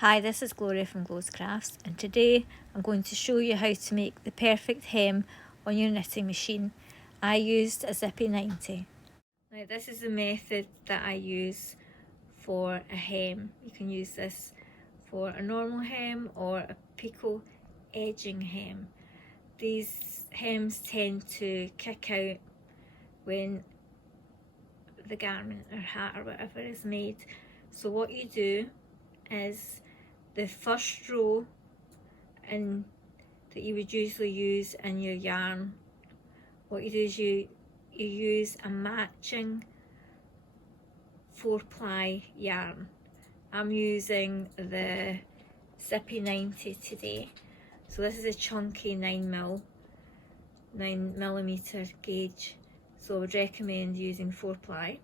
Hi, this is Gloria from Glows Crafts, and today I'm going to show you how to make the perfect hem on your knitting machine. I used a Zippy 90. Now this is the method that I use for a hem. You can use this for a normal hem or a picot edging hem. These hems tend to kick out when the garment or hat or whatever is made. So what you do is the first row that you would usually use in your yarn, what you do is you use a matching 4-ply yarn. I'm using the Zippy 90 today. So this is a chunky 9mm gauge. So I would recommend using 4-ply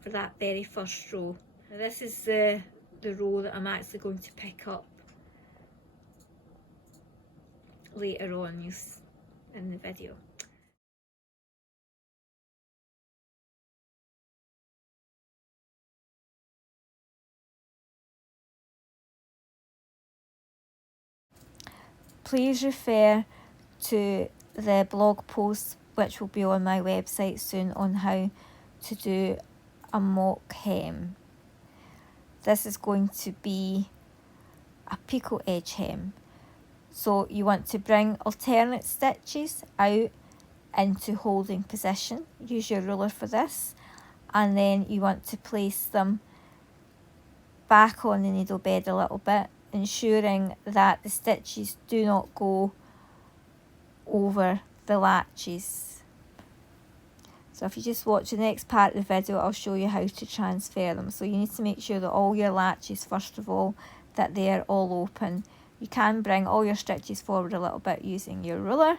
for that very first row. Now this is the row that I'm actually going to pick up later on in the video. Please refer to the blog post which will be on my website soon on how to do a mock hem. This is going to be a picot edge hem. So you want to bring alternate stitches out into holding position. Use your ruler for this, and then you want to place them back on the needle bed a little bit, ensuring that the stitches do not go over the latches. So if you just watch the next part of the video, I'll show you how to transfer them. So you need to make sure that all your latches, first of all, that they're all open. You can bring all your stitches forward a little bit using your ruler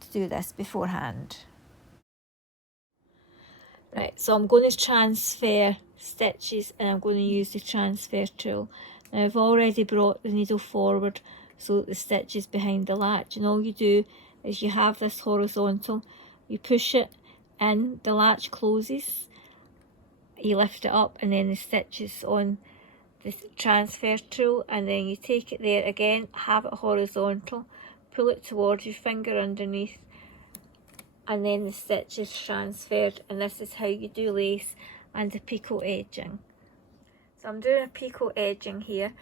to do this beforehand. Right, so I'm going to transfer stitches and I'm going to use the transfer tool. Now I've already brought the needle forward so that the stitch is behind the latch, and all you do is you have this horizontal, you push it in, the latch closes, you lift it up, and then the stitch is on the transfer tool, and then you take it there again, have it horizontal, pull it towards your finger underneath, and then the stitch is transferred. And this is how you do lace and a picot edging. So I'm doing a picot edging here.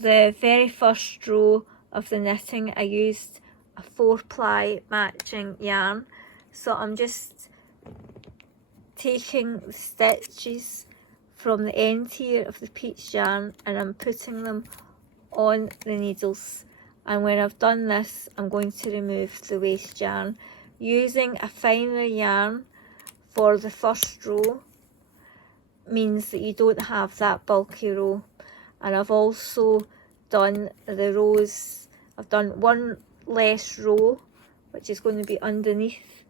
The very first row of the knitting I used a 4-ply matching yarn, so I'm just taking the stitches from the end here of the peach yarn and I'm putting them on the needles, and when I've done this I'm going to remove the waste yarn. Using a finer yarn for the first row means that you don't have that bulky row. And I've also done the rows, I've done one less row which is going to be underneath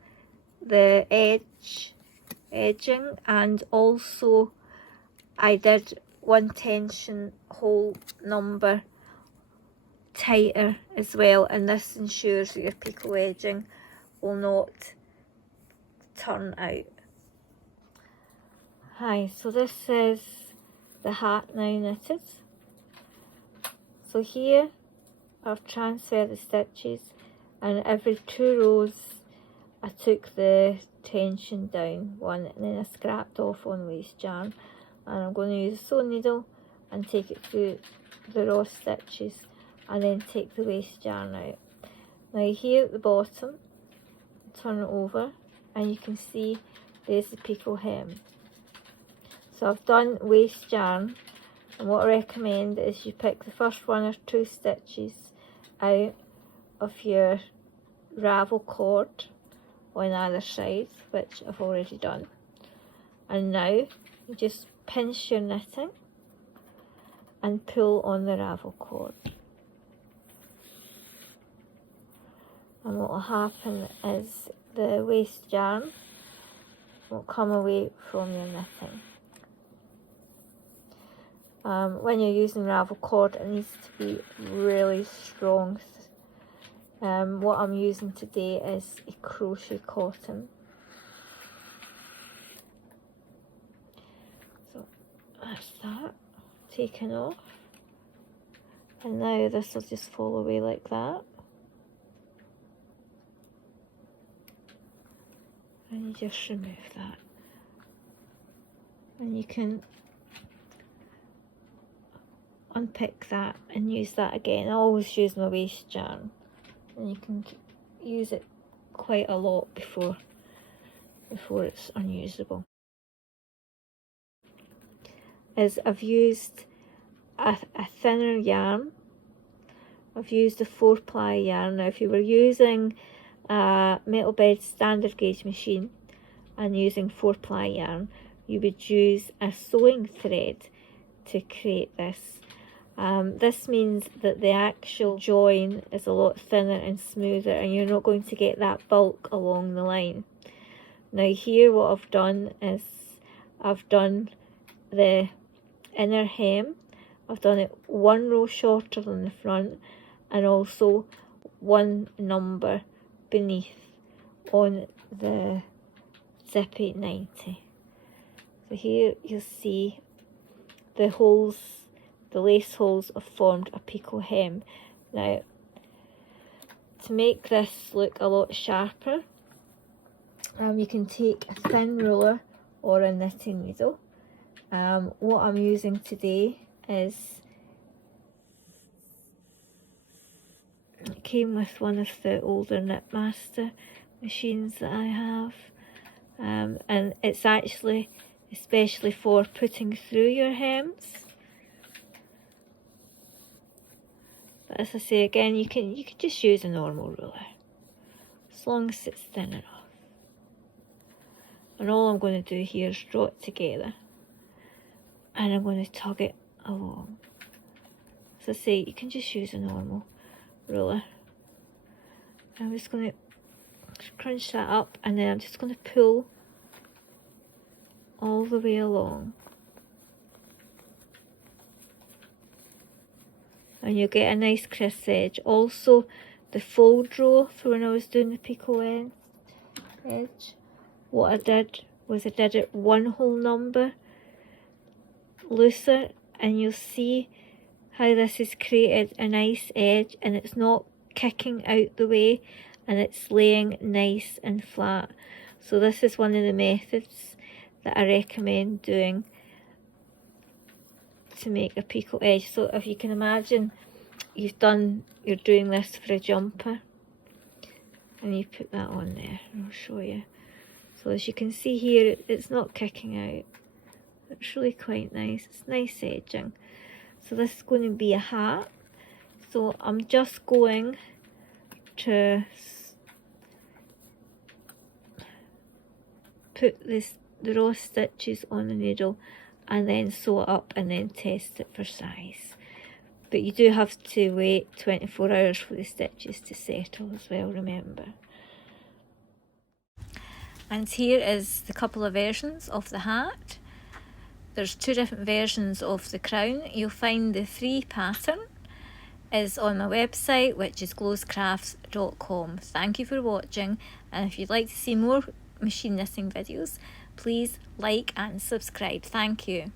the edging, and also I did one tension hole number tighter as well, and this ensures that your picot edging will not turn out. Hi, so this is the hat now knitted. So here I've transferred the stitches, and every 2 rows I took the tension down one, and then I scrapped off on waste yarn, and I'm going to use a sewing needle and take it through the raw stitches and then take the waste yarn out. Now here at the bottom, turn it over and you can see there's the picot hem. So I've done waste yarn, and what I recommend is you pick the first 1 or 2 stitches out of your ravel cord on either side, which I've already done, and now you just pinch your knitting and pull on the ravel cord, and what will happen is the waste yarn will come away from your knitting. When you're using ravel cord, it needs to be really strong. What I'm using today is a crochet cotton. So that's that taken off. And now this will just fall away like that. And you just remove that. And you can unpick that and use that again. I always use my waste yarn. And you can use it quite a lot before it's unusable. Is I've used a thinner yarn. I've used a 4-ply yarn. Now if you were using a Metal Bed standard gauge machine and using 4-ply yarn, you would use a sewing thread to create this. This means that the actual join is a lot thinner and smoother, and you're not going to get that bulk along the line. Now here what I've done is I've done the inner hem. I've done it 1 row shorter than the front, and also 1 number beneath on the Zippy 90. So here you'll see the holes, the lace holes have formed a picot hem. Now to make this look a lot sharper, you can take a thin ruler or a knitting needle. What I'm using today is, it came with one of the older Knitmaster machines that I have, and it's actually especially for putting through your hems. But as I say again, you can just use a normal ruler as long as it's thin enough. And all I'm going to do here is draw it together, and I'm going to tug it along. As I say, you can just use a normal ruler. I'm just going to crunch that up, and then I'm just going to pull all the way along, and you'll get a nice crisp edge. Also, the fold row for when I was doing the picot edge, what I did was I did it 1 whole number looser, and you'll see how this has created a nice edge, and it's not kicking out the way, and it's laying nice and flat. So this is one of the methods that I recommend doing to make a picot edge. So if you can imagine you're doing this for a jumper, and you put that on there, and I'll show you. So as you can see here, it's not kicking out. It's really quite nice. It's nice edging. So this is going to be a hat. So I'm just going to put the raw stitches on the needle and then sew it up and then test it for size. But you do have to wait 24 hours for the stitches to settle as well, remember. And here is the couple of versions of the hat. There's 2 different versions of the crown. You'll find the free pattern is on my website, which is glowscrafts.com. Thank you for watching, and if you'd like to see more machine knitting videos, please like and subscribe. Thank you.